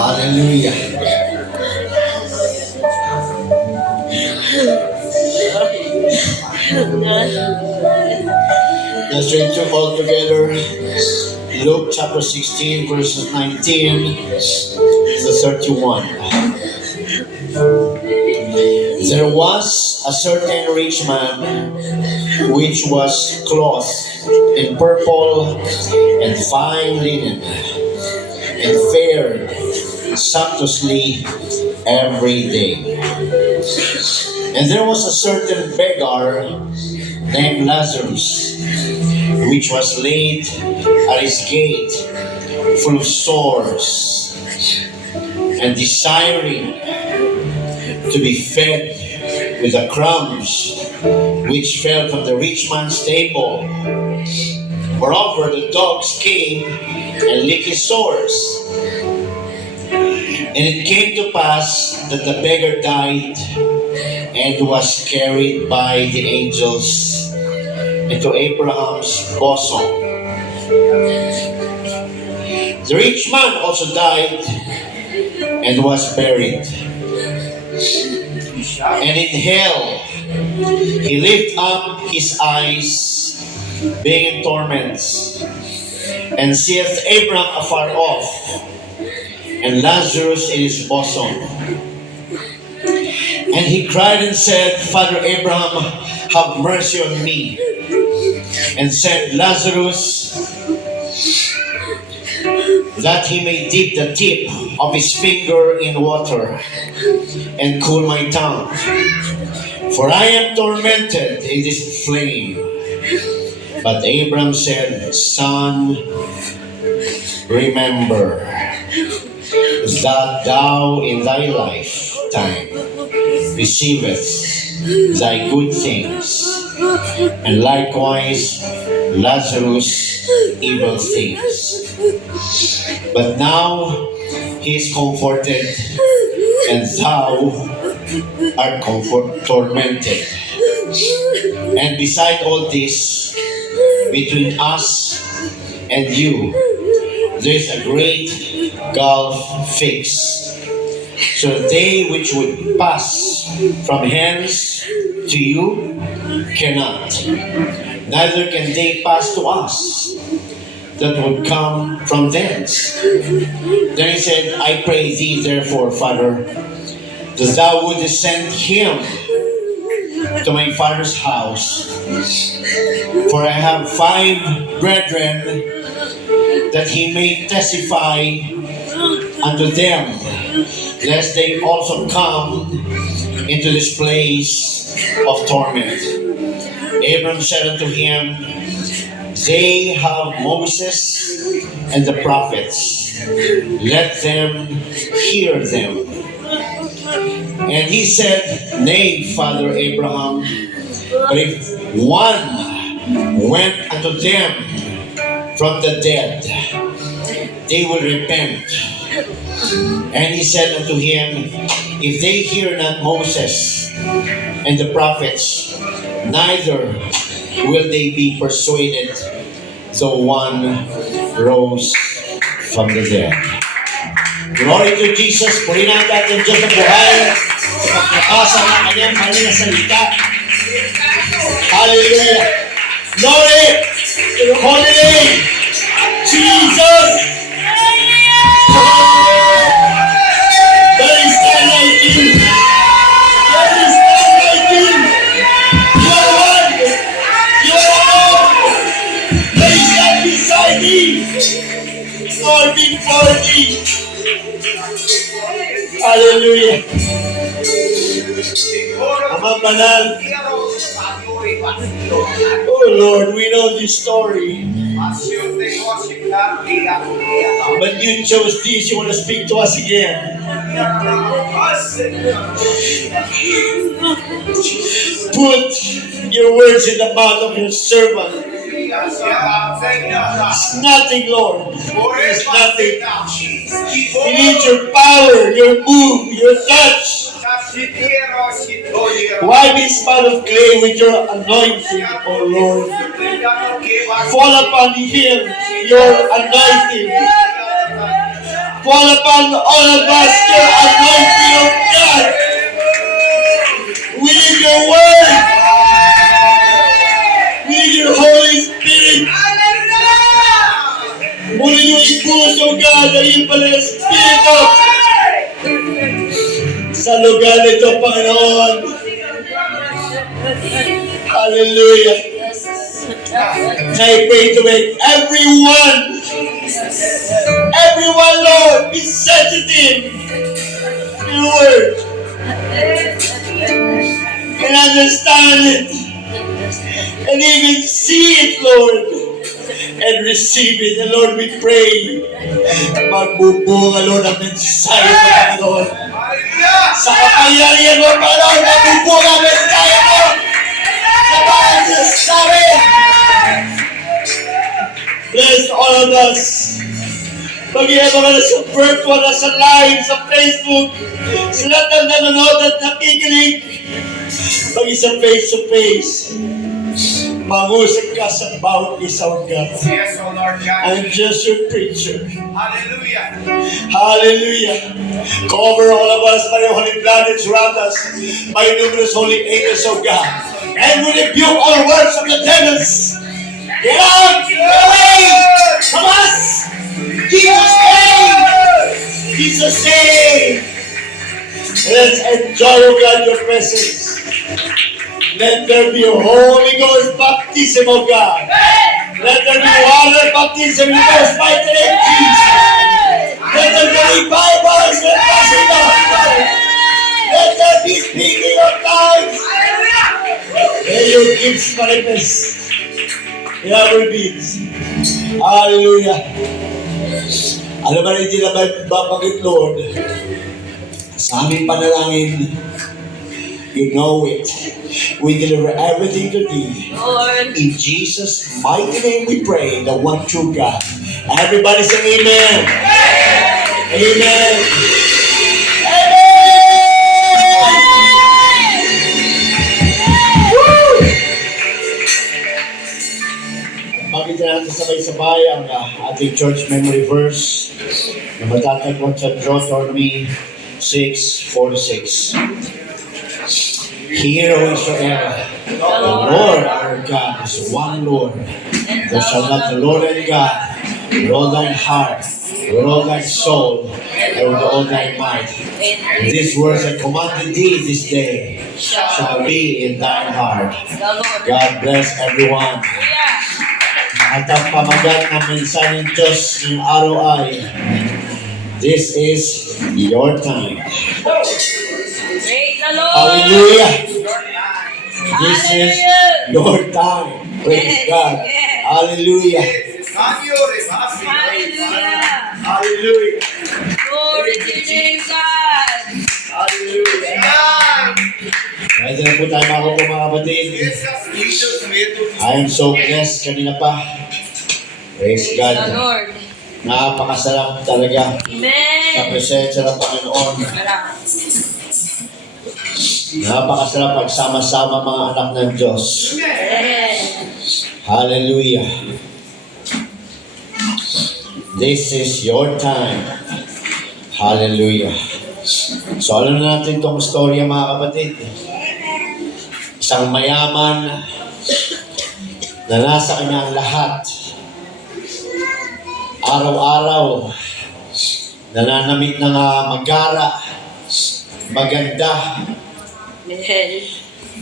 Hallelujah. Let's read two all together. Luke chapter 16, verses 19 to 31. There was a certain rich man which was clothed in purple and fine linen, and fared sumptuously every day. And there was a certain beggar named Lazarus, which was laid at his gate, full of sores, and desiring to be fed with the crumbs which fell from the rich man's table. Moreover, the dogs came and licked his sores. And it came to pass that the beggar died and was carried by the angels into Abraham's bosom. The rich man also died and was buried. And in hell he lifted up his eyes, being in torments, and seeth Abraham afar off, and Lazarus in his bosom. And he cried and said, Father Abraham, have mercy on me, and send Lazarus, that he may dip the tip of his finger in water, and cool my tongue. For I am tormented in this flame. But Abraham said, Son, remember that thou in thy lifetime receivest thy good things, and likewise Lazarus evil things. But now he is comforted, and thou art tormented. And beside all this, between us and you, there is a great gulf fixed, so that they which would pass from hence to you cannot, neither can they pass to us that would come from thence. Then he said, I pray thee therefore, Father, that thou wouldest send him to my father's house. For I have 5 brethren, that he may testify unto them, lest they also come into this place of torment. Abram said unto him, They have Moses and the prophets, let them hear them. And he said, Nay, Father Abraham, but if one went unto them from the dead, they will repent. And he said unto him, If they hear not Moses and the prophets, neither will they be persuaded, though one rose from the dead. Glory to Jesus. Purihin natin ang Diyos ng buhay sa pagkakasa ng kanyang mahal na salita. Hallelujah. Glory to the holy name, Jesus. There is none like you. There is none like you. You are one. You are alone. There is none beside thee, nor before thee. Hallelujah. Ama banal. Oh Lord, we know this story. But you chose this. You want to speak to us again. Put your words in the mouth of your servant. It's nothing, Lord. It's nothing. We need your power, your move, your touch. Wipe this pot of clay with your anointing, oh Lord. Fall upon him, your anointing. fall upon all of us, your anointing of God. We need your word. We need your Holy Spirit. Muli yung ipuso, God, na yung pala ng Espiritu sa lugar nito, Panginoon. Hallelujah. I pray to make everyone, Lord, be sensitive to your word and understand it and even see it, Lord, and receive it. And Lord, we pray, magbubunga, Lord, ang mensahe mo, Panginoon. Sa kapangyarihan mo, Panginoon, magbubunga ang mensahe mo sa mga sinasabi. Bless all of us. Mag-iaba ka na sa virtual, sa live, sa Facebook, sa lahat ng nanonood at nakikinig. Mag-isa face-to-face. Mangusap ka sa bawat isaw ka. Yes, O Lord God. I'm just your preacher. Hallelujah. Hallelujah. Cover all of us by your holy blood and surround us by your numerous holy angels, O God. And we rebuke all words of the devils. Get out! Get away from us! Jesus' name! Jesus' name! Let's enjoy, O God, your presence. Let there be a Holy Ghost baptism, O God. Let there be water baptism in the most mighty name of Jesus. Let there be revivals with passing the Holy Ghost. Let there be speaking of tongues. May your gifts manifest in our beings. Hallelujah. Alam ba hindi na babagit, Lord? Sa aming panalangin, you know it. We deliver everything to Thee. Lord. In Jesus' mighty name we pray, the one true God. Everybody say amen. Amen. Woo! Bakit natin sabay-sabay ang ating church memory verse na matatagpuan sa Deuteronomy 6:46. Hear, O Israel, the Lord our God is one Lord. Thou shalt love the Lord thy God with all thine heart, with all thy soul, and with all thy might. These words I commanded thee this day shall be in thine heart. God bless everyone. At ang pamagat ng mensahe ng Diyos ngayong araw ay, this is your time. Praise the Lord. Hallelujah. This is your time. Praise God. Hallelujah. Hallelujah. Hallelujah. Glory to your name, God. Hallelujah. Pwede na po tayo mga kapatid. I am so blessed kanina pa. Praise Praise the God. Lord. Napakasarap talaga sa Amen. presensya ng Panginoon. Salamat. Napakasarap pagsama-sama mga anak ng Diyos. Amen. Hallelujah. This is your time. Hallelujah. So alam na natin itong storya mga kapatid. Isang mayaman na nasa kanyang lahat. Araw-araw nananamit ng magara, maganda. Amen.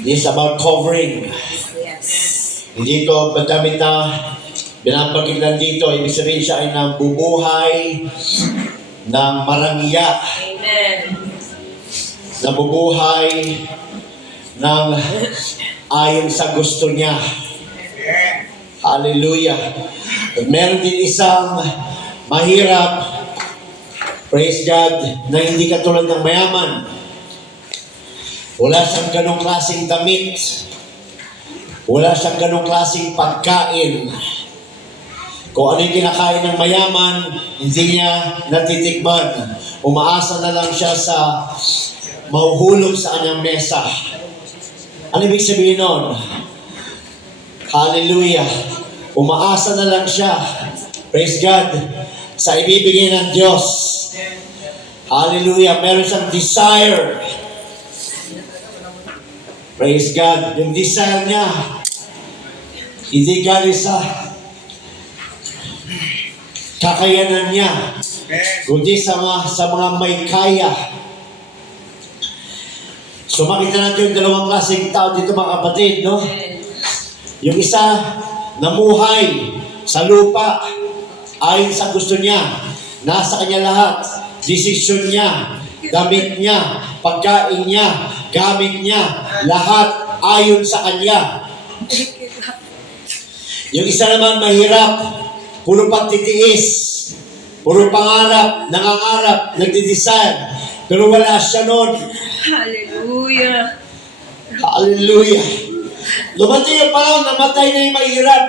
This is about covering. Yes. Hindi ito madamit na binabagit lang dito. Ibig sabihin siya ay nabubuhay ng marangiya. Amen. Nabubuhay ng ayon sa gusto niya. Hallelujah. At meron din isang mahirap, praise God, na hindi katulad ng mayaman. Wala siyang ganong klaseng damit. Wala siyang ganong klaseng pagkain. Kung ano yung kinakain ng mayaman, hindi niya natitikman. Umaasa na lang siya sa mahuhulog sa kanyang mesa. Ano ibig sabihin nun? Hallelujah. Umaasa na lang siya, praise God, sa ibibigay ng Diyos. Hallelujah. Meron siyang desire. Praise God. Yung desire niya, hindi galing sa kakayanan niya, kundi sa mga may kaya. So makita natin yung dalawang klaseng tao dito mga kapatid, no? Yung isa, namuhay sa lupa, ayon sa gusto niya, nasa kanya lahat, desisyon niya, damit niya, pagkain niya, gamit niya, lahat ayon sa kanya. Yung isa naman mahirap, puro pagtitiis, puro pangarap, nangangarap, nagdidesire, pero wala siya nun. Hallelujah. Hallelujah. Dumating yung panahon, namatay na yung mahirap.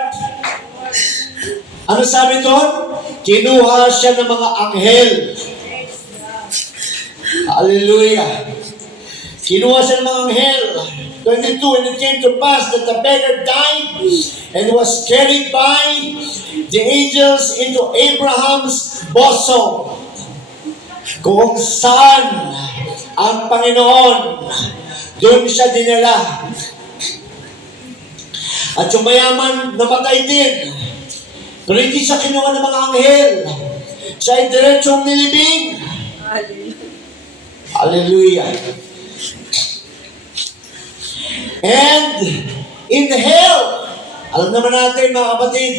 Ano sabi doon? Kinuha siya ng mga anghel. Hallelujah. Kinuha siya ng mga anghel. 22, and it came to pass that the beggar died and was carried by the angels into Abraham's bosom. Kung saan ang Panginoon, doon siya dinala. At yung mayaman, namatay din. Pero hindi siya kinuha ng mga anghel. Siya ay diretsong nilibing. Hallelujah. And in hell, alam naman natin mga kapatid,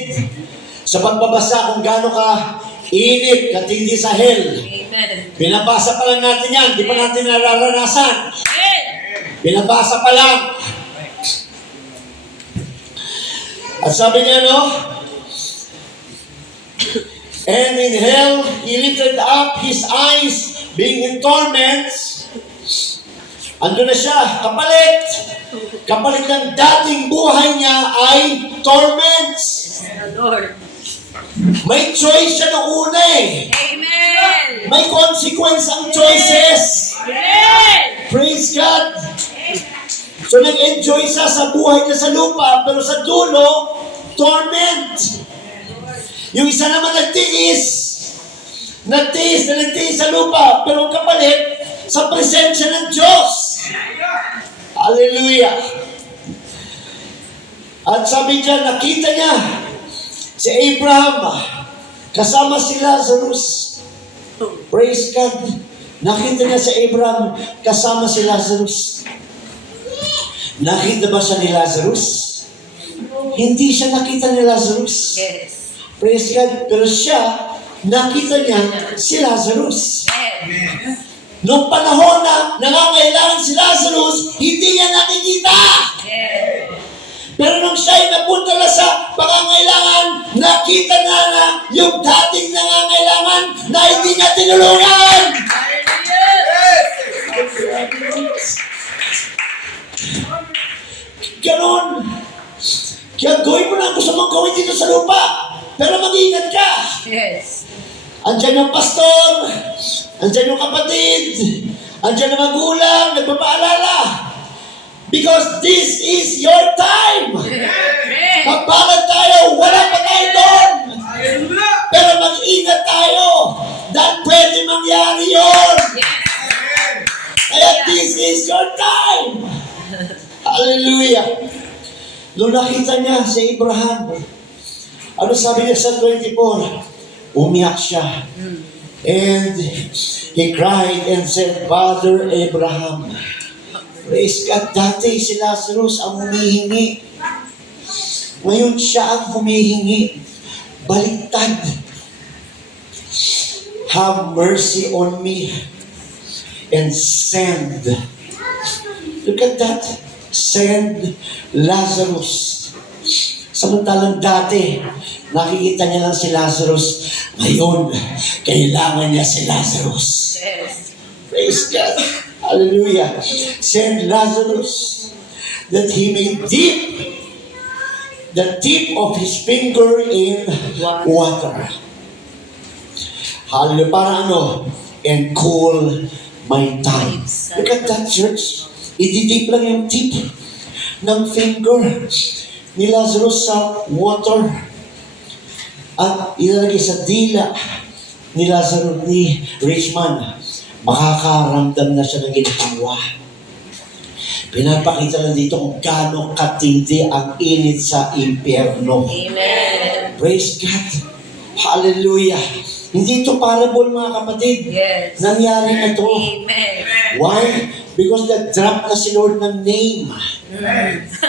sa pagbabasa kung gaano ka init, katindi sa hell. Amen. Binabasa pa lang natin yan, di pa natin nararanasan. Amen. Binabasa pa lang. At sabi niya, no? And in hell, he lifted up his eyes, being in torments. Ando na siya, kapalit. Kapalit ng dating buhay niya ay torments. Lord. May choice siya noong una eh. Amen. May consequence ang choices. Amen. Praise God. So nag-enjoy siya sa buhay niya sa lupa, pero sa dulo, torment. Yung isa naman nagtiis sa lupa, pero kapalit sa presensya ng Diyos. Hallelujah. At sabi niya, nakita niya si Abraham kasama si Lazarus. Praise God. Nakita niya si Abraham kasama si Lazarus. Nakita ba siya ni Lazarus? Hindi siya nakita ni Lazarus. Yes. Praise God. Pero siya, nakita niya si Lazarus. Amen. Noong panahon na nangangailangan si Lazarus, hindi niya nakikita. Yes. Pero nung siya'y napunta na sa pangangailangan, nakita na yung dating nangangailangan na hindi niya tinulungan. Ganon. Kaya gawin mo na ang gusto mong gawin dito sa lupa. Pero mag-ingat ka. Yes. Andyan yung pastor, andyan yung kapatid, andyan yung magulang, nagpapaalala. Because this is your time. Amen. Magpalad tayo, wala pa tayo doon. Pero mag-ingat tayo dahil pwede mangyari yun. Kaya this is your time. Hallelujah. Nung nakita niya si Abraham, ano sabi niya sa 24? Umiyak siya. And he cried and said, Father Abraham, praise God, dati si Lazarus ang humihingi. Ngayon siya ang humihingi. Baliktad. Have mercy on me and send. Look at that. Send Lazarus. Samantalang dati, nakikita niya lang si Lazarus. Ngayon, kailangan niya si Lazarus. Yes. Praise God. Hallelujah. Send Lazarus that he may dip the tip of his finger in water. Hallelujah. Para ano? And cool my tongue. Look at that, church. Ididip lang yung tip ng finger ni Lazarus sa water. At ilalagay sa dila ni Lazarus, ni Richman, makakaramdam na siya ng ginhawa. Pinapakita lang dito kung gaano katindi ang init sa impyerno. Amen. Praise God. Hallelujah. Hindi ito parable, mga kapatid. Yes. Nangyari na ito. Amen. Why? Because nag-drop na si Lord ng name.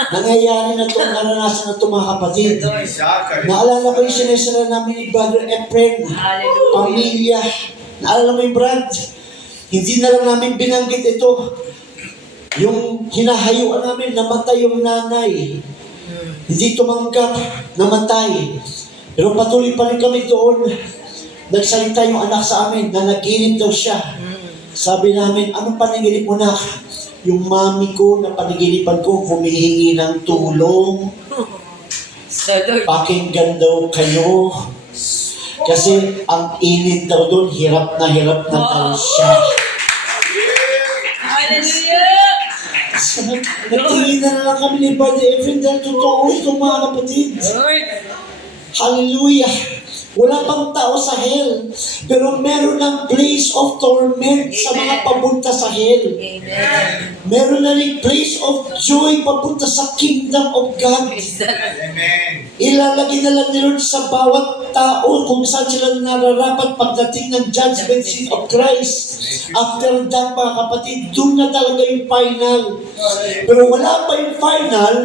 Nangyayari na ito, naranasan na ito, mga kapatid. Isaac. Naalala ko yung sinesara namin ni Brother Efren. Hallelujah. Pamilya. Naalala mo yung Brad? Hindi na lang namin binanggit ito. Yung hinahayuan namin, namatay yung nanay. Hindi tumanggap, namatay. Pero patuloy pa rin kami doon. Nagsalita yung anak sa amin, na naginip daw siya. Sabi namin, anong panaginip mo na? Yung mami ko na panaginipan ko, humihingi ng tulong. So, Lord. Pakinggan daw kayo. Kasi ang init daw doon, hirap na daw siya. Hallelujah. Nagtingin na lang kami ni Brother Efren dahil totoo ito, mga kapatid. Lord. Hallelujah! Wala pang tao sa hell, pero meron ng place of torment sa mga papunta sa hell. Amen. Meron na rin place of joy papunta sa kingdom of God. Praise the Lord. Amen. Ilalagay na lang ni Lord sa bawat tao kung saan sila nararapat pagdating ng judgment seat of Christ. After that, mga kapatid, doon na talaga yung final. Pero wala pa yung final,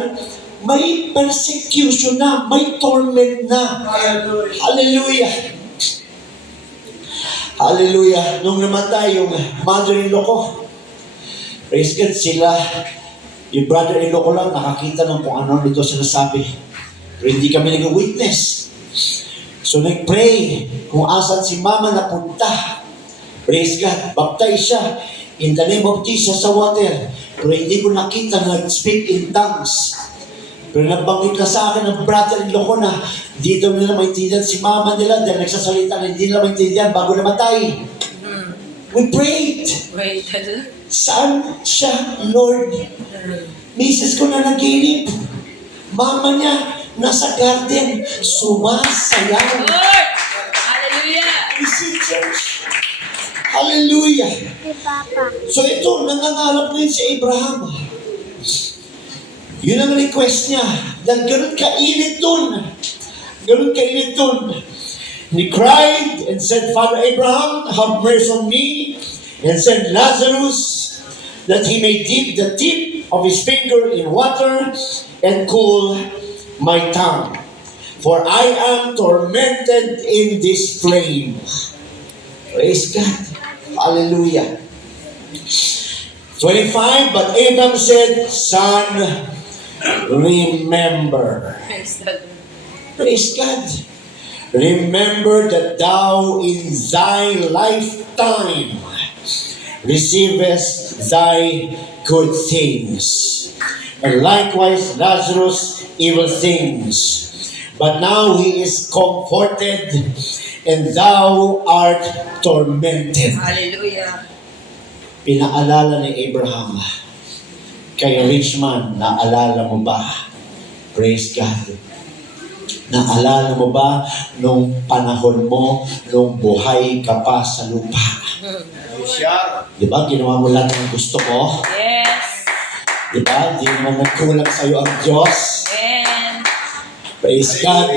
may persecution na, may torment na. Hallelujah. Hallelujah. Nung namatay yung mother-in-law ko, praise God, sila, yung brother-in-law ko lang, nakakita ng kung ano nito sinasabi. Pero hindi kami nag-witness. So nag-pray kung asan si mama napunta. Praise God. Baptize siya in the name of Jesus sa water. Pero hindi ko nakita nag-speak in tongues. Pero nabanggit na sa akin ng brother-in-law ko na hindi daw nila maintindihan si mama nila dahil nagsasalita na hindi nila maintindihan bago namatay. We prayed. Praise the Lord. Saan siya, Lord? Misis ko na naginip. Mama niya, nasa garden, sumasayaw. Lord. Hallelujah. Is it church? Hallelujah. So ito, nangangarap ngayon si Abraham. Yun ang request niya. Dahil ganun kainit dun. Ganun kainit dun. He cried and said, Father Abraham, have mercy on me, and send Lazarus, that he may dip the tip of his finger in water and cool my tongue. For I am tormented in this flame. Praise God. Hallelujah. 25, but Abraham said, Son, remember. Praise the Lord. Praise God. Remember that thou in thy lifetime receivest thy good things, and likewise Lazarus evil things. But now he is comforted, and thou art tormented. Hallelujah. Pinaalala ni Abraham kay Richman, naalala mo ba? Praise God. Naalala mo ba nung panahon mo, nung buhay ka pa sa lupa? Siya. Di ba? Ginawa mo lang ang gusto mo. Yes. Di ba? Di naman nagkulang sa'yo ang Diyos. Amen. Praise God.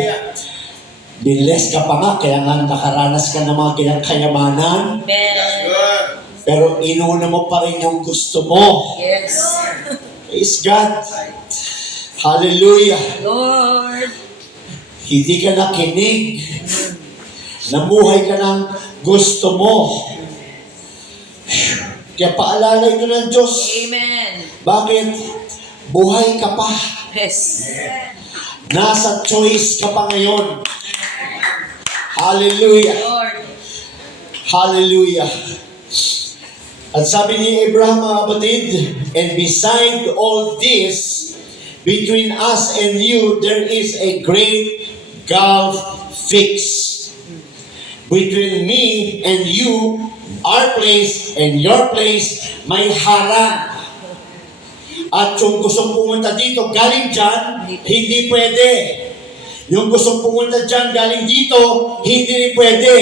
Binless ka pa nga, kaya nga nakaranas ka ng mga kanyang kayamanan. Amen. Good. Pero inuna mo pa rin yung gusto mo. Yes. Praise God. Hallelujah. Lord. Hindi ka nakinig. Namuhay ka ng gusto mo. Kaya paalala ito ng Diyos. Amen. Bakit? Buhay ka pa. Yes. Nasa choice ka pa ngayon. Hallelujah. Lord. Hallelujah. At sabi ni Abraham, mga kapatid, and beside all this, between us and you, there is a great gulf fixed. Between me and you, our place and your place, may harang. At yung gustong pumunta dito, galing dyan, hindi pwede. Yung gustong pumunta dyan galing dito, hindi rin pwede.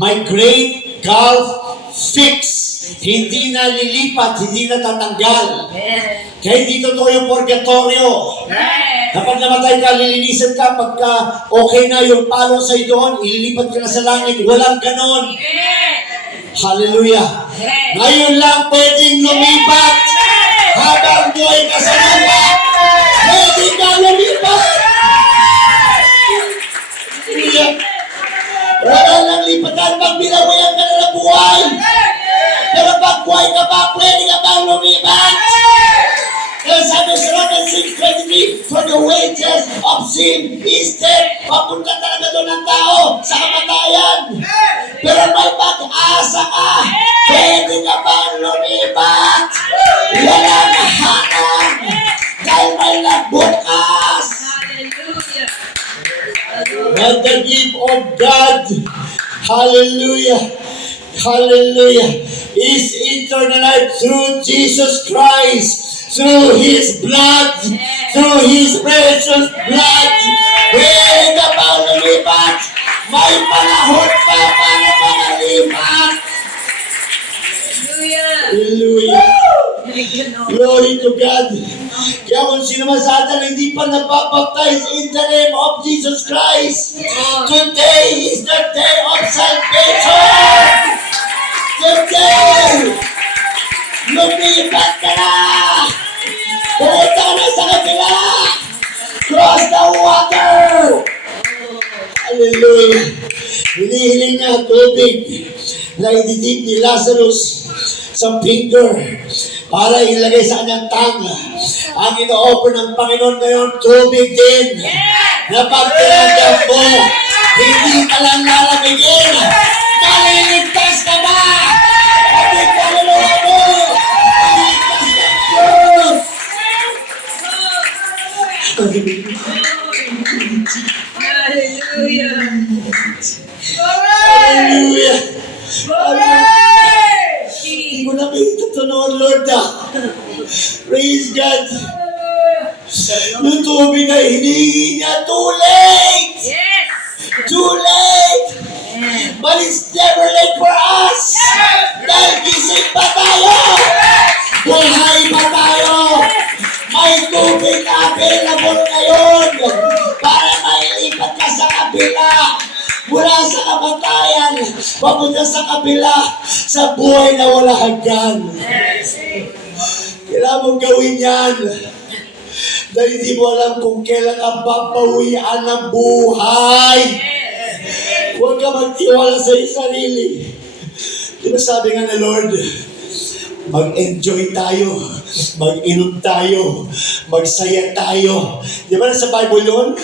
May great gulf fix. Hindi na lilipat, hindi na tatanggal. Amen. Kaya hindi totoo yung purgatorio. Amen. Kapag namatay ka, lilinisan ka, pagka okay na yung palo sa'yo doon, ililipat ka na sa langit. Walang ganon. Amen. Hallelujah. Amen. Ngayon lang pwedeng lumipat. Habang buhay ka sa lupa, pwede ka lumipat. Hallelujah. Wala lang lipatan pag binawayan ka na ng buhay. Pero pag buhay ka pa, pwede ka bang lumipat? Kaya sabi sa Romans 6:23, for the wages of sin is death. Papunta talaga doon ng tao sa kamatayan. Pero may pag-asa ka. Pwede ka bang lumipat? Wala na hanang. Dahil may nagbukas. Hallelujah. And the gift of God, hallelujah, hallelujah, is eternal life through Jesus Christ, through His blood, through His precious blood. Pwede ka bang lumipat? May panahon pa para makalipat. Hallelujah. Hallelujah. Thank you, Lord. Glory to God. Kaya kung sino man sa atin hindi pa nabaptize in the name of Jesus Christ, today is the day of salvation. Today, lumipat ka na. Pumunta ka na sa kabila. Cross the water. Hallelujah. Hinihiling niya ang tubig na ididip ni Lazarus sa finger para ilagay sa kanyang tanga. Ang ino-offer ng Panginoon ngayon, tubig din na pag tinanggap mo, hindi ka lang lalamigin. Maliligtas ka na! Pati Panginoon mo! Maliligtas ka Diyos! Hallelujah. Hallelujah! Hindi ko nakita ito noon, Lord. Praise God. Yung tubig na hinihingi niya, too late! Yes. Too late! Amen. But it's never late for us! Dahil gising pa tayo! Buhay pa tayo! May tubig na available ngayon para mailipat ka sa kabila! Mula sa kamatayan, papunta sa kabila, sa buhay na wala hanggan. Kailangan mong gawin yan. Dahil hindi mo alam kung kailan ka papawian ng buhay. Huwag ka magtiwala sa iyong sarili. Di ba sabi nga ng Lord, mag-enjoy tayo, mag-inom tayo, magsaya tayo. Di ba nasa Bible yun?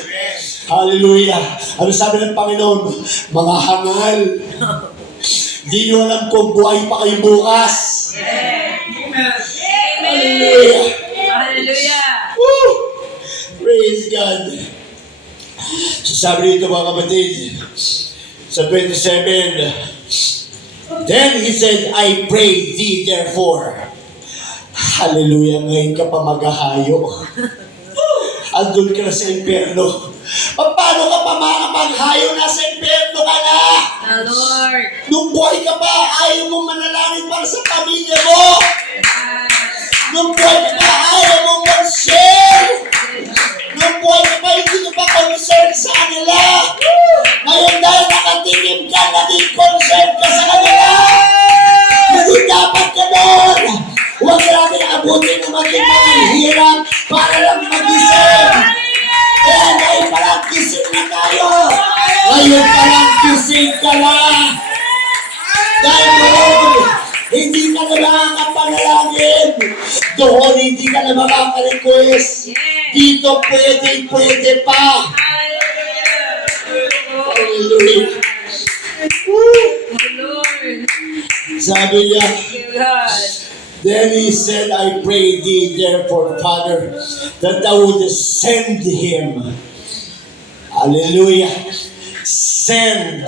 Hallelujah. Ano sabi ng Panginoon? Mga hangal. Di nyo alam kung buhay pa kayo bukas. Hallelujah. Hallelujah. Woo! Praise God. So sabi dito mga kapatid, sa 27, then he said, I pray thee therefore. Hallelujah, ngayon ka pa maghahayo. Andun ka na sa impyerno. Paano ka pa makapaghayo? Nasa impyerno ka na. The Lord. Nung buhay ka pa, ayaw mong manalangin para sa pamilya mo. Nung buhay ka pa, ayaw mong mag-share. Nung buhay ka pa, hindi ka pa concerned sa kanila. Ngayon dahil nakatingin ka, naging concerned ka sa kanila. Hindi dapat ka doon. Huwag natin abutin na maging hirap para lang magising. Kaya ngayon palang gising na tayo. Ngayon palang gising ka na. Dahil doon, hindi ka na makakapanalangin. Doon, hindi ka na makaka-request. Dito, pwede pa. Hallelujah. Woo! Lord. Sabi niya, Thank you, God. then he said, I pray thee therefore, Father, that thou would send him. Hallelujah. Send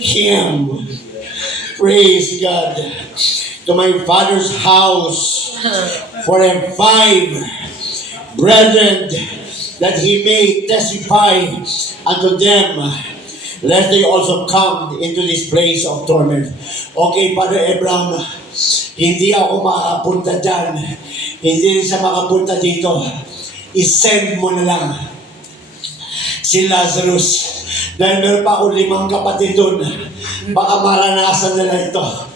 him. Praise God. To my father's house. For I have 5 brethren that he may testify unto them, lest they also come into this place of torment. Okay, Father Abraham, hindi ako makapunta dyan. Hindi rin siya makapunta dito. I-send mo na lang si Lazarus. Dahil meron pa ako 5 kapatid doon. Baka maranasan nila ito.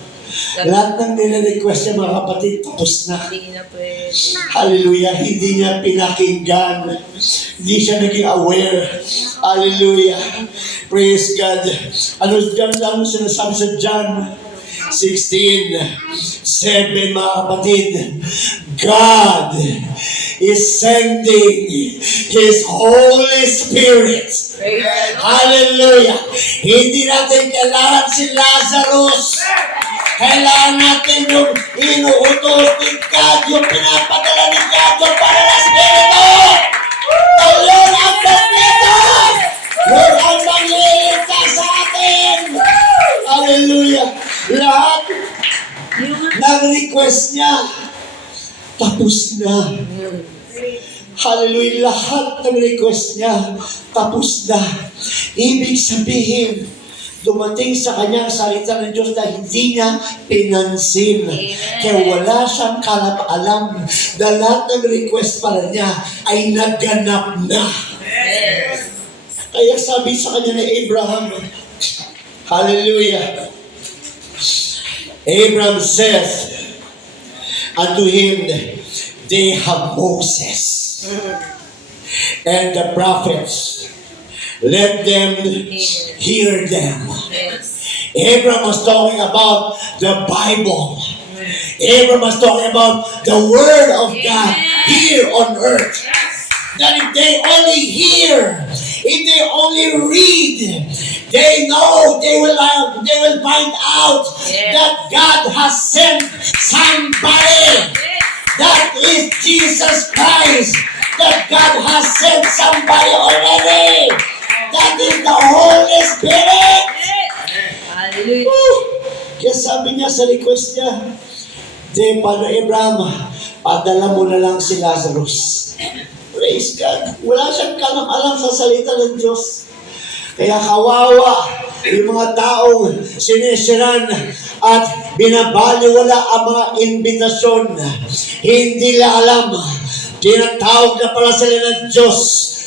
Lahat ng nire-request niya, mga kapatid, tapos na. Hindi na pwede. Hallelujah. Hindi niya pinakinggan. Hindi siya naging aware. Hallelujah. Praise God. Ano dyan lang sinasabi sa John 16:7, mga kapatid. God is sending His Holy Spirit. Hallelujah. Hindi natin kailangan si Lazarus. Kailangan natin yung inuutos ni God, yung pinapadala ni God, yung para na Espiritu. Tayon ang Espiritu. Yun ang mangliligtas sa atin. Hallelujah. Lahat ng request niya, tapos na. Hallelujah. Lahat ng request niya, tapos na. Ibig sabihin, dumating sa kanyang salita ng Diyos na hindi niya pinansin. Kaya wala siyang alam na lahat ng request para niya ay naganap na. Kaya sabi sa kanya ni Abraham, hallelujah, Abraham says unto him, they have Moses and the prophets. Let them hear them. Abraham was talking about the Bible. Abraham was talking about the Word of God here on earth. That if they only hear, if they only read, they know, they will find out that God has sent somebody. That is Jesus Christ. That God has sent somebody already. That is the Holy Spirit. Hallelujah. Kaya sabi niya sa request niya, Father Abraham, padala mo na lang si Lazarus. Praise God. Wala siyang alam sa salita ng Diyos. Kaya kawawa yung mga taong sinisiran at binabaliwala ang mga imbitasyon. Hindi nila alam. Tinatawag na pala sila ng Diyos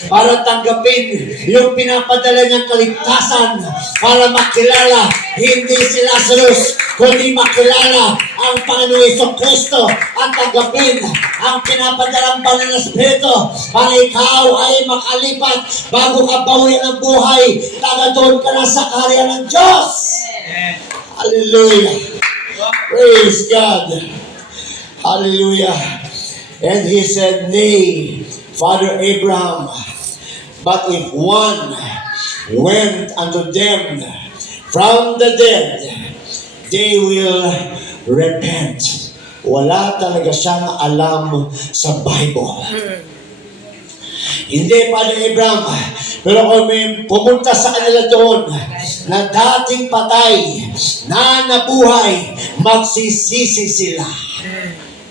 para tanggapin yung pinapadala niyang kaligtasan para makilala hindi si Lazarus kundi makilala ang Panginoong Jesucristo at tanggapin ang pinapadalang banal na Espiritu para ikaw ay makalipat bago ka bawian ng buhay, tagadoon ka na sa kaharian ng Diyos. Hallelujah. Praise God. Hallelujah. And he said, nay, Father Abraham, but if one went unto them from the dead, they will repent. Wala talaga siyang alam sa Bible. Hindi, Father Abraham, pero kung may pumunta sa kanila doon na dating patay, na nabuhay, magsisisi sila.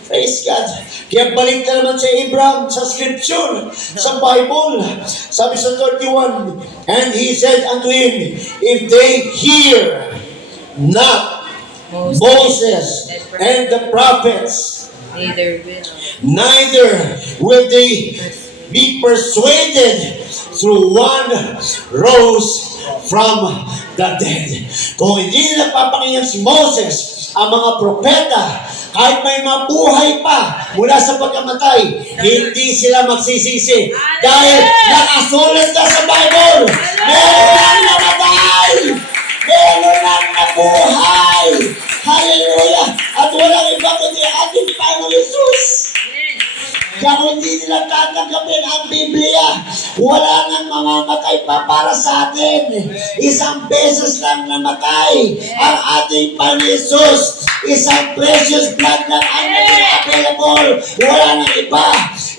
Praise God. Kaya balik na naman si Abraham sa scripture, sa Bible. Sabi sa 31, and he said unto him, if they hear not Moses and the prophets, neither will they be persuaded through one rose from the dead. Kung hindi nila papakinggan si Moses, ang mga propeta, kahit may mabuhay pa mula sa pagkamatay, hindi sila magsisisi. Dahil nakasulat na sa Bible, meron nang namatay, meron nang nabuhay. Hallelujah! At walang iba kundi ating Panginoon Jesus. Kaya kung hindi nila tatanggapin ang Biblia, wala nang mamamatay pa para sa atin. Isang beses lang namatay ang ating Panginoon Jesus. Isang precious blood lang ang naging available. Wala nang iba.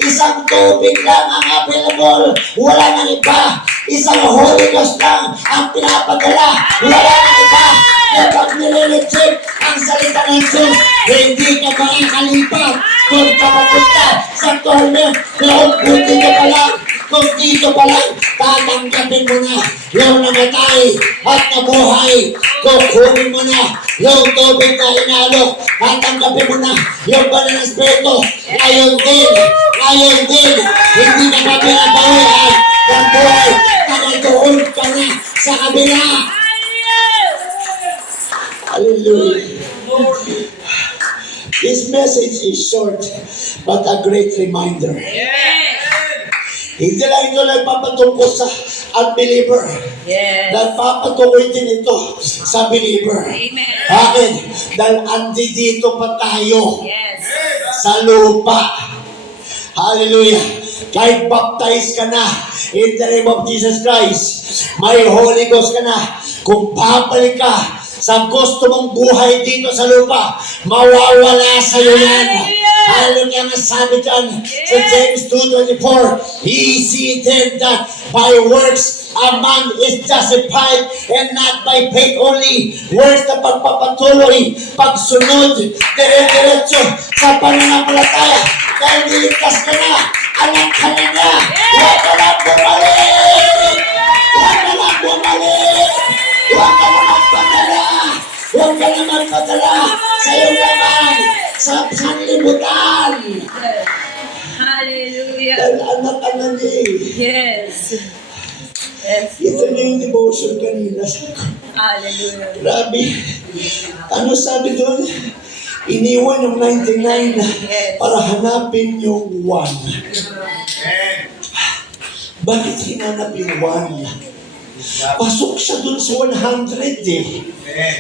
Isang tubig lang ang available. Wala nang iba. Isang Holy Ghost lang ang pinapadala. Wala nang iba. Kapag nire-reject ang salita ng Diyos, hindi ka makakalipat kung kapapunta sa torment. Kung buti ka pala, Kung dito pa lang, tatanggapin mo na yung namatay at nabuhay. Kukunin mo na yung tubig na inalok. Tatanggapin mo na yung banal na Espiritu. Ngayon din, hindi na ka pinabawian ng buhay. Nakatuon ka na sa kabila. Hallelujah. This message is short, but a great reminder. Hindi lang ito nagpapatungkol sa unbeliever. Yes. Nagpapatuloy din ito sa believer. Amen. Bakit? Dahil andi dito pa tayo Yes. sa lupa. Hallelujah. Kahit baptize ka na in the name of Jesus Christ, may Holy Ghost ka na, kung babalik ka sa gusto mong buhay dito sa lupa, mawawala sa iyo yan. Hallelujah, nga sabi dyan sa James 2:24, He see then that by works a man is justified and not by faith only. Works na pagpapatuloy, pagsunod, dire-diretso sa pananampalataya. Dahil niligtas ka na, anak ka na niya. Huwag ka na bumalik! Huwag ka na bumalik! Huwag ka na magpadala! Huwag ka na magpadala sa iyong laman, sa sanlibutan! Hallelujah. Dahil anak ka na niya eh. Yes. Yes. Ito na yung devotion kanina. Hallelujah. Grabe. Ano sabi doon? Iniwan yung 99 para hanapin yung 1. Bakit hinanap yung 1? Pasok siya dun sa 100 eh.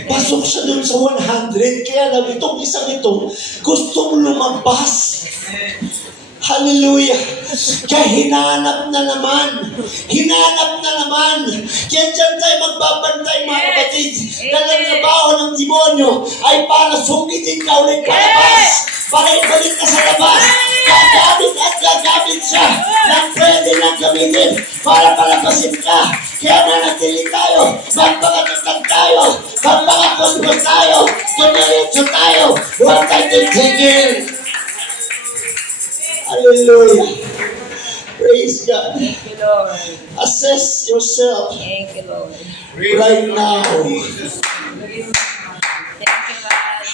Pasok siya dun sa 100. Kaya lang itong isang ito, gusto mo lumabas. Hallelujah. Kaya hinanap na naman. Hinanap na naman. Kaya dyan tayo magbabantay mga kapatid. Dahil ang trabaho ng demonyo ay para sukitin ka ulit palabas. Para ibalik ka sa labas. Gagamit at gagamit siya ng pwede lang gamitin para palabasin ka. Kaya nanatili tayo. Magpakatatag tayo. Magpakakusbos tayo. Tumiritso tayo. Huwag tayo titigil. Hallelujah. Praise God. Thank you, Lord. Assess yourself Thank you, Lord. right now. Thank you, God.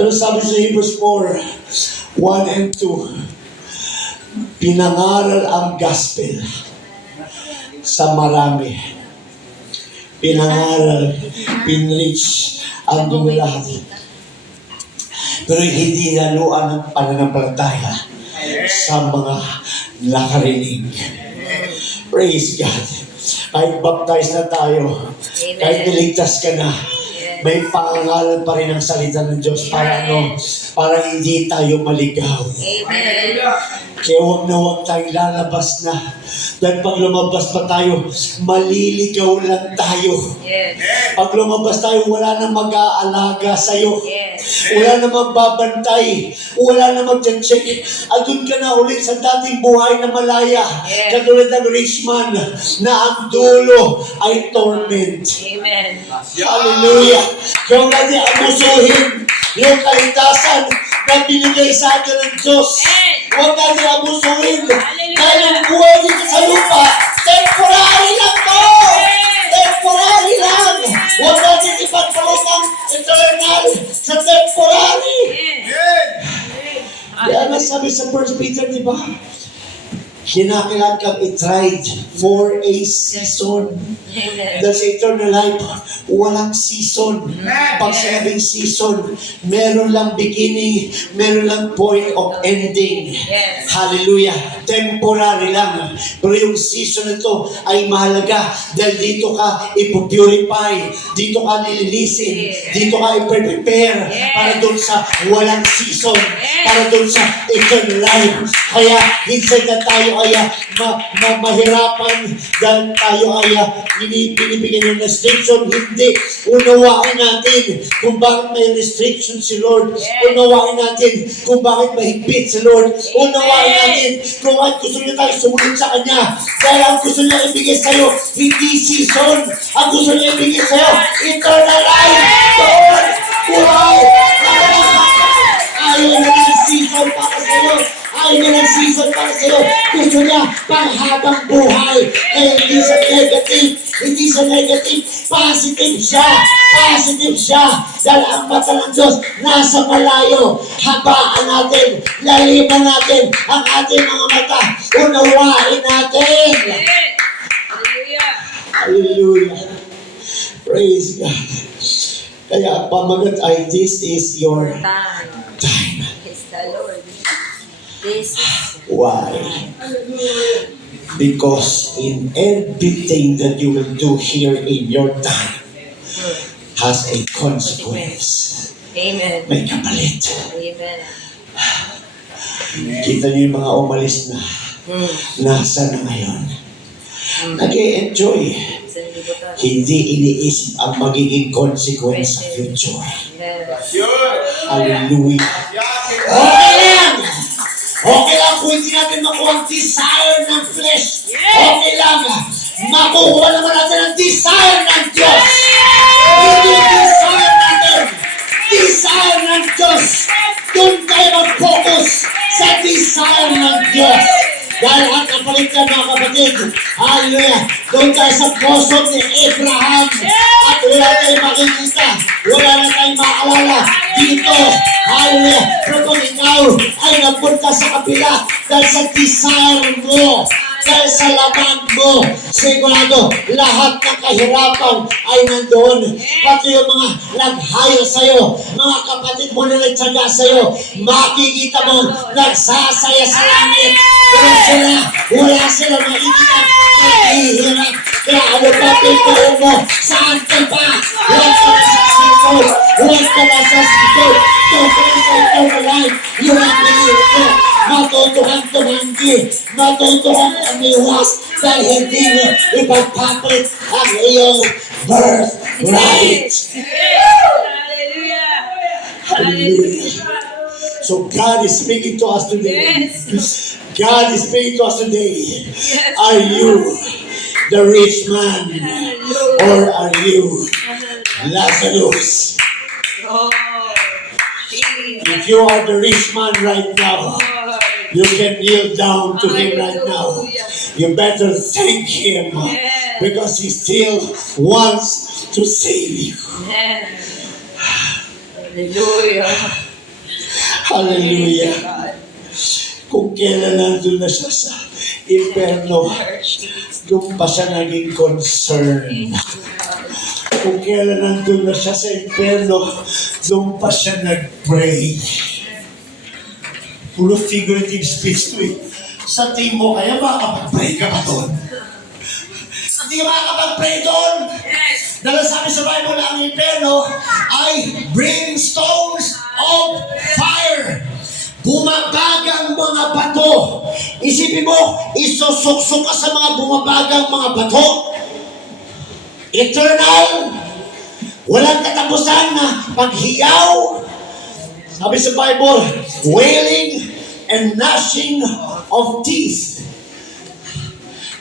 Ano sabi sa Hebrews 4, 1 and 2? Pinangaral ang gospel sa marami. Pinangaral, pinreach ang lahat. Pero hindi naluan ng pananampalataya sa mga nakarinig. Praise God. Kahit baptize na tayo, kahit niligtas ka na, may pangaral pa rin ang salita ng Diyos para ano? Para hindi tayo maligaw. Amen. Kaya huwag tayong lalabas na. Dahil pag lumabas pa tayo, maliligaw lang tayo. Yes. Pag lumabas tayo, wala nang mag-aalaga sa'yo. Yes. Wala na magbabantay. Wala na mag-check. At doon ka na ulit sa dating buhay na malaya. Yes. Katulad ng rich man na ang dulo ay torment. Amen. Hallelujah. Kaya huwag natin abusuhin yung kaligtasan na binigay sa atin ng Diyos. Huwag natin abusuhin. Dahil ang buhay dito sa lupa, temporary lang to! Temporary lang! Huwag natin ipagpalit ang eternal sa temporary. Kaya nga sabi sa 1 Peter, di ba? Kinakailangan kang i-tried for a season. Amen. Dahil sa eternal life, walang season. Pag sinabing season, meron lang beginning, meron lang point of ending. Yes. Hallelujah. Temporary lang. Pero yung season na ito ay mahalaga dahil dito ka ipupurify, dito ka nililisin, dito ka i-prepare para doon sa walang season, para doon sa eternal life. Kaya minsan na tayo ay mahirapan dahil tayo ay binibigyan ng restriction. Hindi. Unawain natin kung bakit may restriction si Lord. Unawain natin kung bakit mahigpit si Lord. Unawain natin kung bakit gusto niya tayo sumunod sa Kanya. Dahil ang gusto niya ibigay sa'yo, hindi season. Ang gusto niya ibigay sa'yo, eternal life. Doon, buhay. Ayaw na ng season para sa'yo. ay may season para sa'yo. Gusto niya panghabang buhay. Kaya hindi sa negative. Hindi sa negative. Positive siya. Positive siya. Dahil ang mata ng Diyos nasa malayo. Habaan natin. Laliman natin ang ating mga mata. Unawain natin. Hallelujah. Hallelujah. Praise God. Kaya ang pamagat ay, this is your Time. time. Is the Lord. This is Why? Because in everything that you will do here in your time has a consequence. Amen. May kapalit. Amen. Kita niyo yung mga umalis na. Nasa na ngayon? Nag-e-enjoy. Sa libutan. Hindi iniisip ang magiging consequence sa future. Amen. Sure. Hallelujah. Yakin. Okay lang! Okay lang kung hindi natin makuha ang desire ng flesh. Okay lang. Makukuha naman natin ang desire ng Diyos. Hindi desire natin. Desire ng Diyos. Doon tayo mag-focus sa desire ng Diyos. Dahil ang kapalit ka mga kapatid, hallelujah, doon tayo sa bosom ni Abraham at wala tayong makikita, wala na tayong maalala dito, hallelujah, pero kung ikaw ay napunta sa kabila dahil sa desire mo, dahil sa laman mo, sigurado, lahat ng kahirapan ay nandoon. Pati yung mga naghayo sa'yo, mga kapatid mo na nagtsaga sa'yo, makikita mo, nagsasaya sa langit. Pero sila, wala sila makikita, naghihirap. Kaya ano pa pintuin mo? Saan ka pa? Huwag ka na sa sipol. Huwag ka na sa sipol. Doon ka na sa eternal life. Yung ang pinili ko. Matutuhan tumanggi. Matutuhan umiwas. Dahil hindi mo ipagpapalit ang iyong birthright. Hallelujah. Hallelujah. So God is speaking to us today. Yes. God is speaking to us today. Yes. Are you the rich man? Or are you Lazarus? Oh. Jesus. If you are the rich man right now, you can kneel down to him right now. You better thank him because he still wants to save you. Amen. Hallelujah. Hallelujah. Kung kailan nandun na siya sa impyerno, doon pa siya naging concern. Kung kailan nandun na siya sa impyerno, doon pa siya nag-pray. Puro figurative speech to eh. Sa team mo, kaya makakapag-pray ka ba doon? Hindi ka makakapag-pray doon? Dahil sabi sa Bible na ang impyerno ay brimstones of fire. Bumabagang mga bato. Isipin mo, isusuksok ka sa mga bumabagang mga bato. Eternal. Walang katapusan na paghiyaw. Sabi sa Bible, wailing and gnashing of teeth.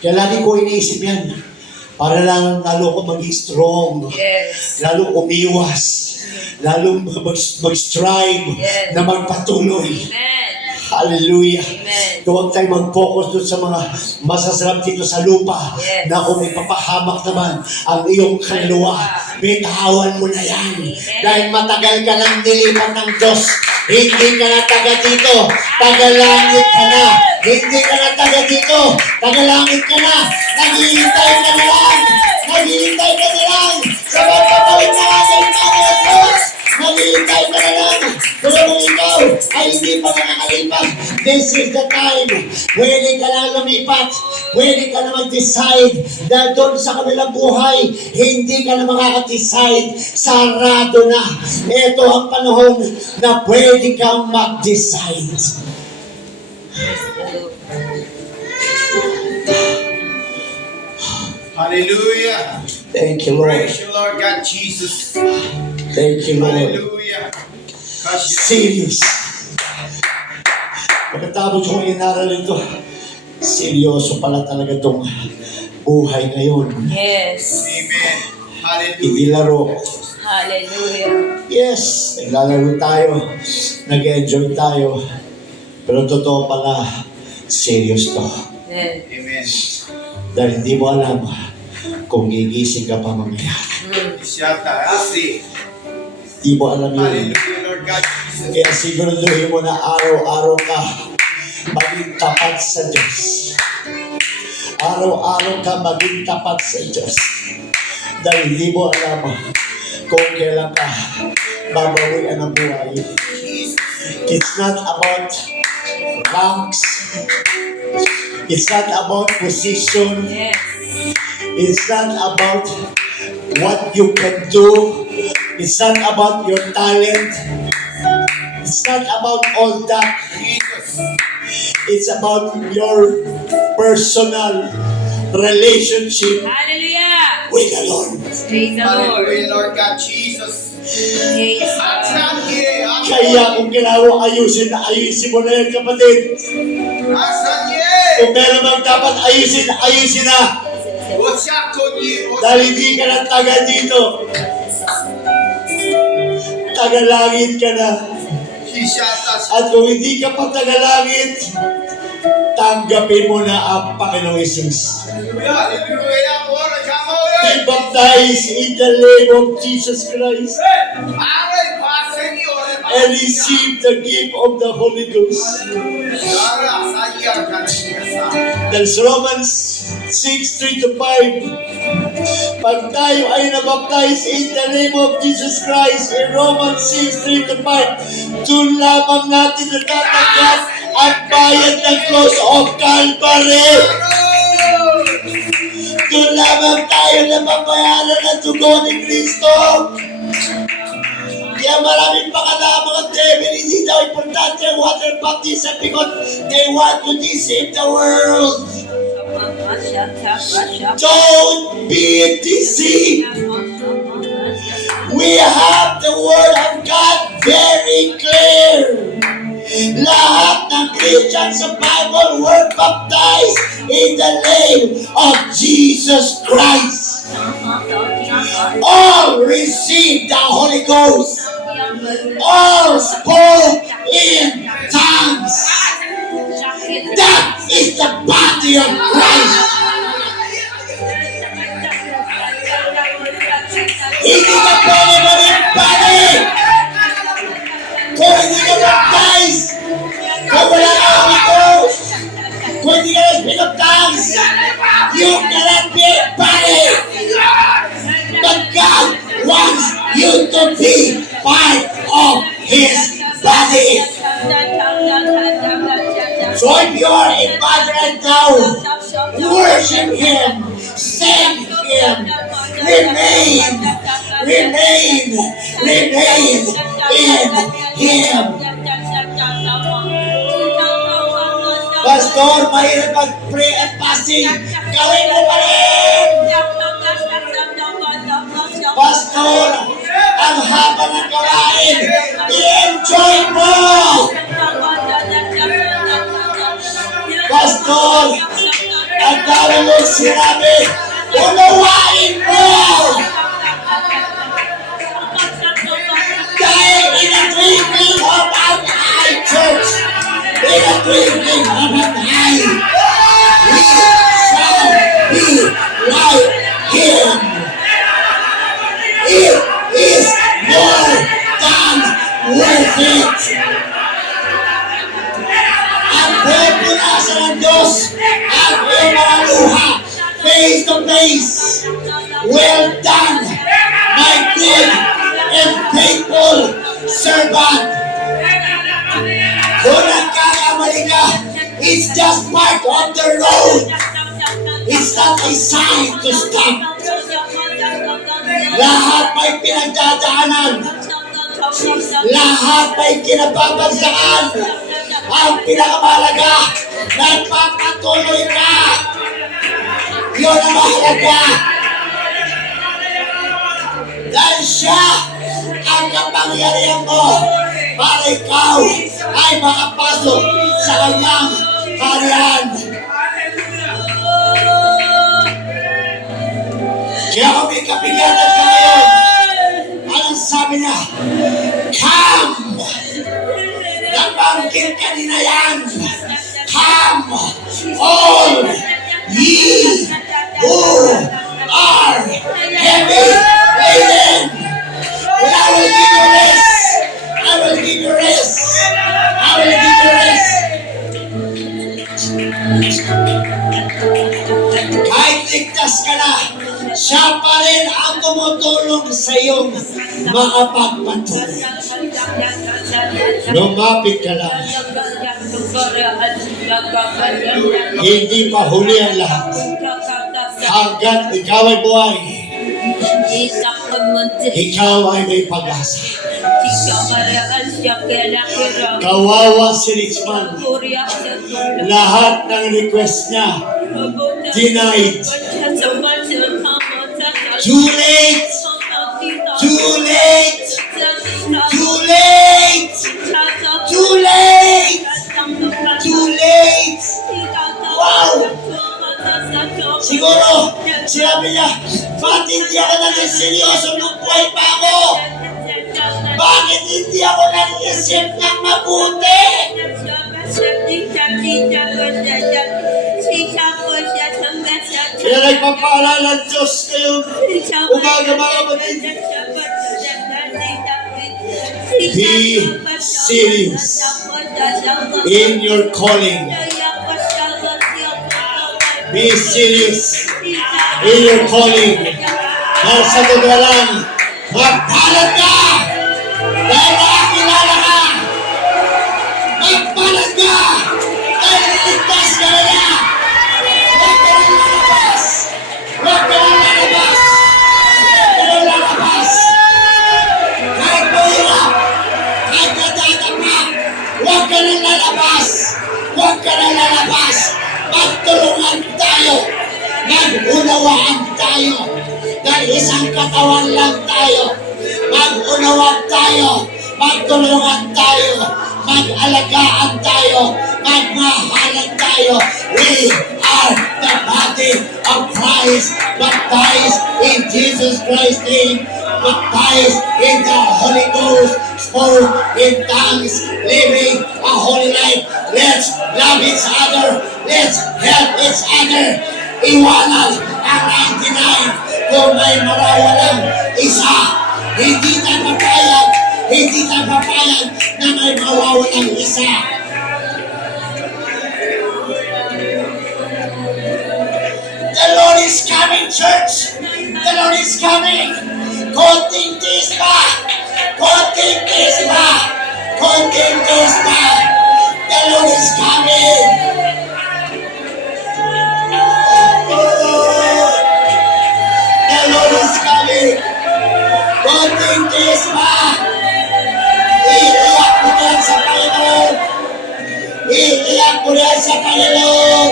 Kaya lagi ko iniisip yan. Para lang lalo ko maging strong. Yes. Lalo umiwas. Lalo mag-strive na magpatuloy. Amen. Hallelujah. Amen. Huwag tayo mag-focus dun sa mga masasarap dito sa lupa Yes. na kung ipapahamak naman ang iyong kaluluwa. Bitawan mo na yan. Dahil matagal ka nang nilipat ng Diyos. Hindi ka na taga dito. Tagalangit ka na. Hindi ka na taga dito. Tagalangit ka na. Naghihintay ka na lang. Naghihintay ka na lang. Sa pagpapalit na ating mga Diyos. Naghihintay ka na lang. Kung ikaw ay hindi pa nakakalipat, this is the time. Pwede ka na lumipat. Pwede ka na mag-decide. Dahil doon sa kabilang buhay, hindi ka na makaka-decide. Sarado na. Ito ang panahon na pwede kang mag-decide. Hallelujah. Thank you, Lord. Praise you, Lord God Jesus. Thank you, Lord. Hallelujah. Kasi Serious. Pagkatapos ko inaral ito, seryoso pala talaga itong buhay ngayon. Yes. Amen. Hallelujah. Hindi laro. Hallelujah. Yes, naglalaro tayo, nag-enjoy tayo. Pero totoo pala, serious to. Yes. Amen. Dahil hindi mo alam kung gigising ka pa mamaya. Shata. Asi. Hindi mo alam yun. Hallelujah, Lord God Jesus. Kaya siguraduhin mo na araw-araw ka maging tapat sa Diyos. Araw-araw ka maging tapat sa Diyos. Dahil hindi mo alam kung kailan ka babawian ng buhay. It's not about ranks. It's not about position. Yes. It's not about what you can do. It's not about your talent. It's not about all that. Jesus. It's about your personal relationship Hallelujah. with the Lord. Praise the Lord. Hallelujah, Lord God Jesus. Praise God. Asanye. Kaya kung kailangan ayusin mo na yan, kapatid. Asanye. Kung meron bang dapat ayusin na. Oshakonye. Dahil hindi ka na taga dito. Taga-langit ka na. Shata. At kung hindi ka pa taga-langit, tanggapin mo na ang Panginoong Isus. Hallelujah. Ora Be kamoy. baptized in the name of Jesus Christ Aray pasengi ore. and receive the gift of the Holy Ghost. Ara saya kanisa. That's Romans 6:3-5. Pag tayo ay nabaptize in the name of Jesus Christ in Romans 6:3-5, doon lamang natin natatanggap ang bayad ng cross of Calvary. Doon lamang tayo nababayaran ng dugo ni Kristo. Kaya maraming mga devil, hindi daw importante ang water baptism because they want to deceive the world. Don't be deceived. We have the Word of God very clear. Lahat ng Christians sa Bible were baptized in the name of Jesus Christ. All received the Holy Ghost. All spoke in tongues. That is the body of Christ. Hindi ka pwede maging body kung hindi ka baptized, kung wala ka Holy Ghost, kung hindi ka speak of tongues, you cannot be a body. But God wants you to be part of His body. So if you are in body right now, worship Him, sing Him, remain in Him. Pastor, mahirap mag-pray at fasting. Gawin mo pa rin. Pastor, ang haba ng gawain. I-enjoy mo. Pastor, ang dami mo sinabi. Unawain mo. Dahil in a twinkling of an eye, church, in a twinkling of an eye, we shall be like Him. It is more than worth it. Ang pupunasan ng Diyos ang iyong mga luha face to face. Well done, my good and faithful servant. Kung nagkakamali ka, it's just part of the road. It's not a sign to stop. Lahat may pinagdadaanan. Lahat may kinapapagsakan. Ang pinakamahalaga, nagpapatuloy ka. Yun ang mahalaga. Dahil siya ang kapangyarihan mo para ikaw ay makapasok sa kanyang kaharian. Kaya kung may kapigatan ka ngayon, anong sabi niya? Come! Napang Nabanggit kanina yan. Come, all ye who are heavy laden. And I will give you rest. I will give you rest. I will give you rest. Kahit ligtas ka na, siya pa rin ang tumutulong sa iyong mga pagpatuloy. Lumapit ka lang. Hindi pa huli ang lahat. Hanggat ikaw ay buhay, ikaw ay may pag-asa. Kawawa si Richman. Lahat ng request niya, denied. Too late! Too late! Too late! Too late! Too late! Wow! Siguro, sinabi niya, bakit hindi ako naging seryoso nung buhay pa ako? Bakit hindi ako nag-isip ng mabuti? Kaya nagpapaalala ng Diyos kayong umaga mga kapatid. Be serious in your calling. Be serious in your calling. Dahil sa totoo lang, magpalad ka! Dahil nakakilala ka! Magpalad ka! Dahil niligtas ka na niya! Huwag ka nang lalabas! Huwag ka nang lalabas! Huwag ka nang lalabas! Kahit mahirap! Kahit nadadama! Huwag ka nang lalabas! Huwag ka nang lalabas! Magtulungan tayo! Mag-unawaan tayo! Dahil isang katawan lang tayo! Mag-unawaan tayo! Magtulungan tayo! Mag-alagaan tayo! Magmahalan tayo! We are the body of Christ! Baptized in Jesus Christ's name! Baptized in the Holy Ghost! Spoke in tongues! Living a holy life! Let's love each other! Let's help each other! Iwanan ang 99 kung may mawawalang isa. Hindi tayo papayag na may mawawalang isa. The Lord is coming, church. The Lord is coming. Konting tiis pa. Konting tiis pa. Konting tiis pa. The Lord is coming. The Lord is coming. Konting tiis pa. Iiyak mo yan sa Panginoon. Iiyak mo yan sa Panginoon.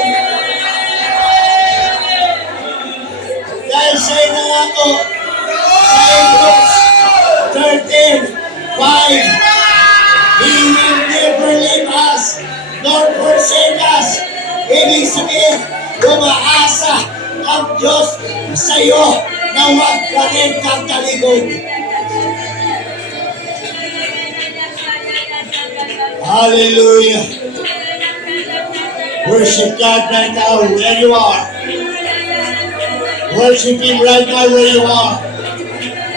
Dahil sa'yo na nga ako, sa Hebrews 13:5, He will never leave us, nor forsake us. Ibig sabihin, umaasa ang Diyos sa iyo na huwag ka rin tatalikod. Hallelujah. Worship God right now where you are. Worship Him right now where you are.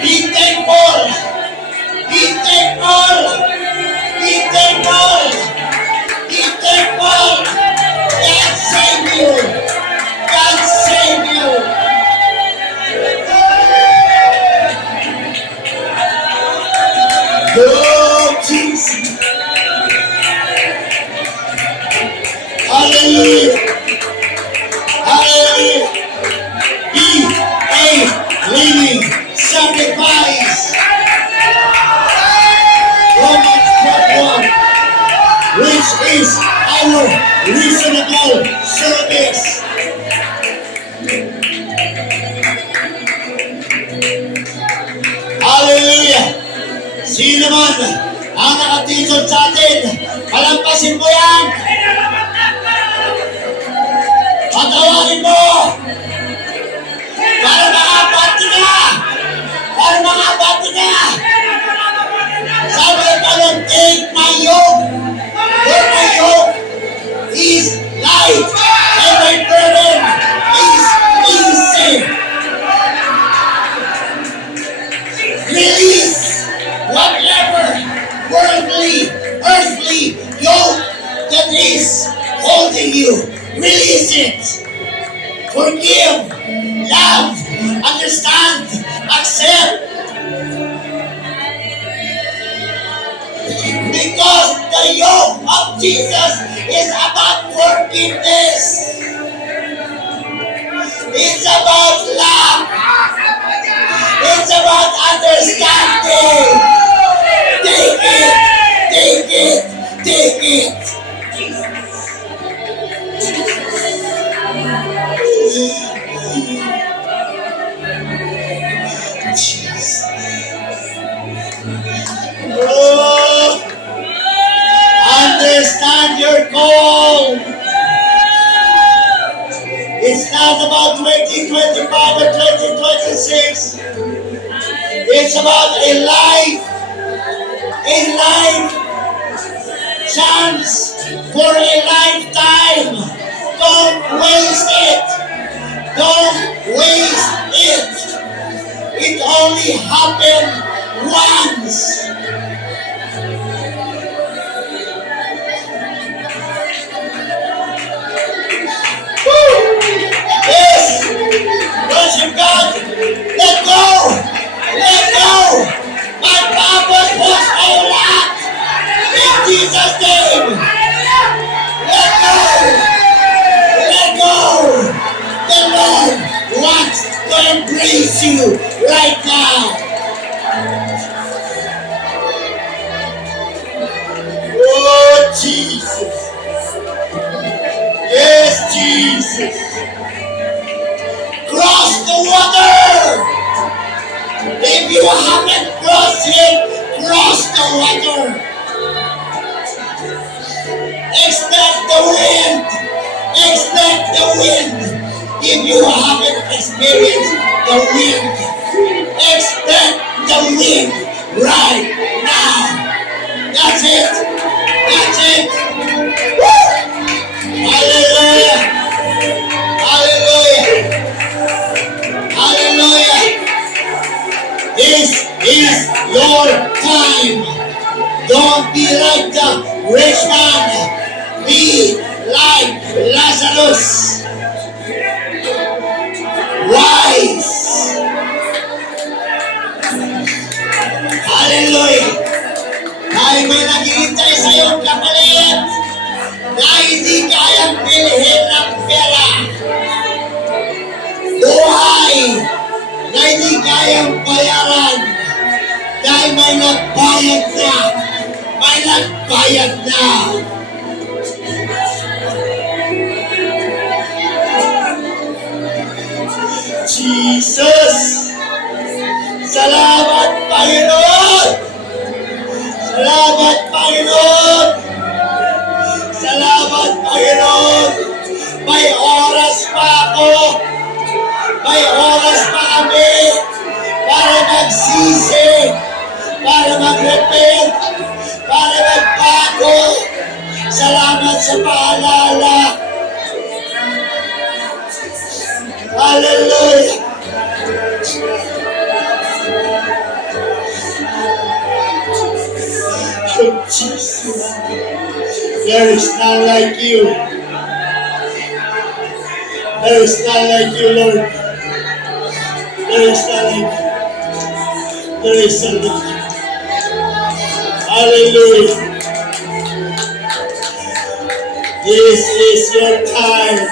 Be thankful. Be thankful. Be thankful. Be thankful. God save you. God save you. Oh, Jesus. Hallelujah. Hallelujah. Be a living sacrifice. Romans 12:1, which is our reasonable service. Hallelujah. Sino man ang nakatikod sa atin, palampasin mo yan. Patawarin mo. Para makabati ka. Para makabati ka. Sabi pa nun, take my yoke. that is holding you. Release it. Forgive, love, understand, accept. Because the yoke of Jesus is about forgiveness. It's about love. It's about understanding. Take it. Take it. Take it. Jesus. Oh, understand your call. It's not about 2025 or 2026. It's about a life chance for a lifetime. Don't waste it. Don't waste it. It only happened once. Woo! Yes! Worship God! Let go! Let go! My purpose was my life! In Jesus' name! Let go! Let go! The Lord wants to embrace you right now! Oh, Jesus! Yes, Jesus! Cross the water! If you haven't crossed it, cross the water! Expect the wind! Expect the wind! If you haven't experienced the wind, expect the wind right now! That's it! That's it! Woo! Hallelujah! Hallelujah! Hallelujah! This is your time. Don't be like the rich man. Be like Lazarus. Rise. Hallelujah. Dahil may naghihintay sa iyong kapalit na hindi kayang bilhin ng pera. Buhay na hindi kayang bayaran. Dahil may nagbayad na. May nagbayad na. Jesus! Salamat, Panginoon! Salamat, Panginoon! Salamat, Panginoon! May oras pa ako! May oras pa kami para magsisi, para mag-repent, para magbago. Salamat sa paalala. Hallelujah! Oh, Jesus. There is none like you. There is none like you, Lord. There is none like you. There is none like you. Hallelujah. This is your time.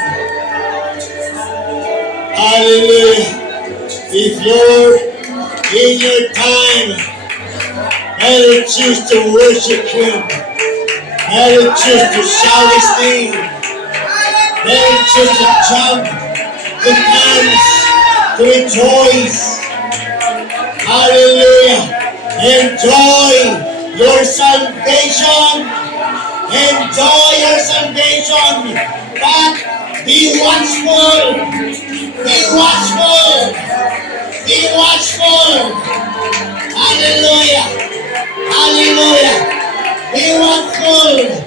Hallelujah. If you're in your time, better choose to worship Him. Better choose to shout His name. Better choose to jump, to dance, to rejoice. Hallelujah. Enjoy your salvation. Enjoy your salvation. But be watchful. Be watchful. Be watchful. Hallelujah. Hallelujah. Be watchful.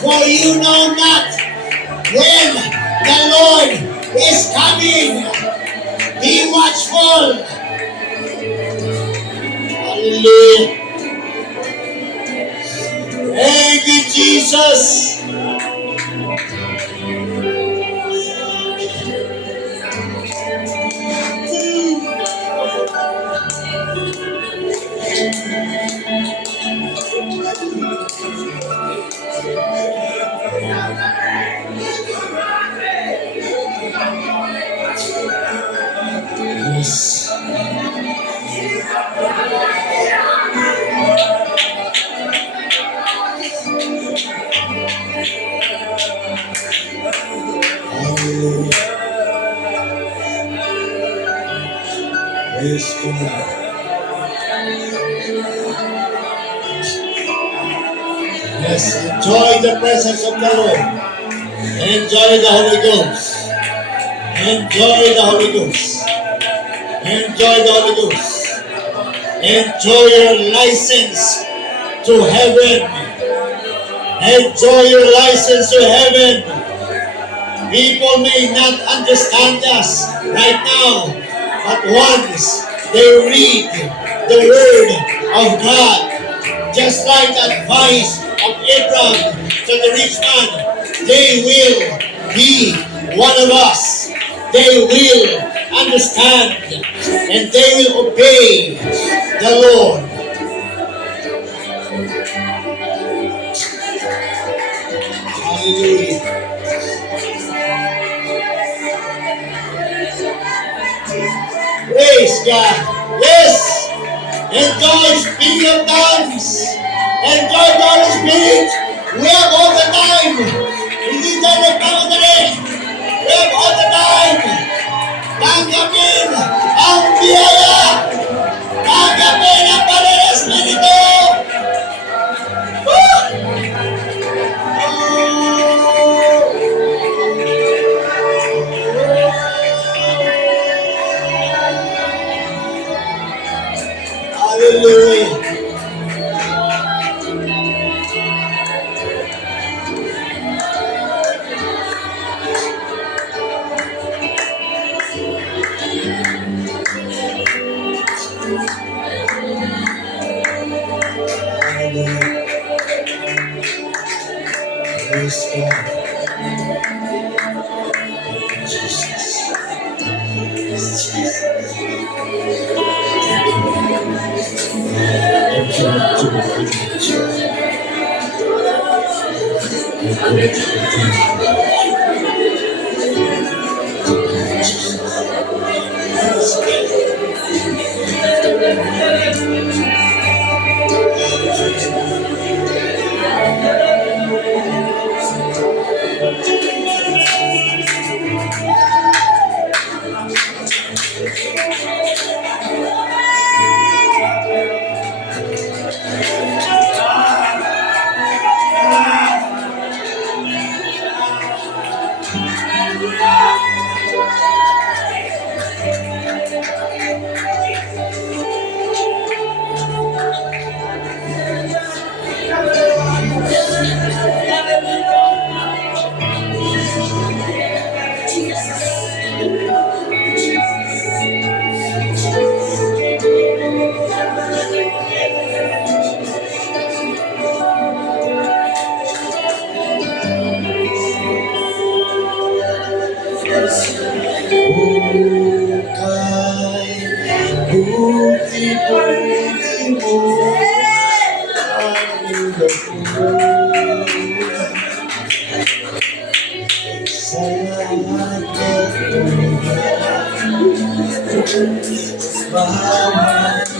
For you know not when the Lord is coming. Be watchful. Hallelujah. Thank you, Jesus. Yes. Hallelujah. Praise God. Yes, enjoy the presence of the Lord. Enjoy the Holy Ghost. Enjoy the Holy Ghost. Enjoy the Holy Ghost. Enjoy your license to heaven. Enjoy your license to heaven. People may not understand us right now, but once they read the Word of God, just like the advice of Abraham to the rich man, they will be one of us. They will understand and they will obey the Lord. Hallelujah. Praise God. Yes. Enjoy speaking of tongues. Enjoy the Holy Spirit. We have all the time. Hindi tayo nagkamadali. We have all the time. Tanggapin ang biyaya. Tanggapin ang Banal na Espiritu. Woo! Hallelujah. Hallelujah. Praise God. Jesus. Salamat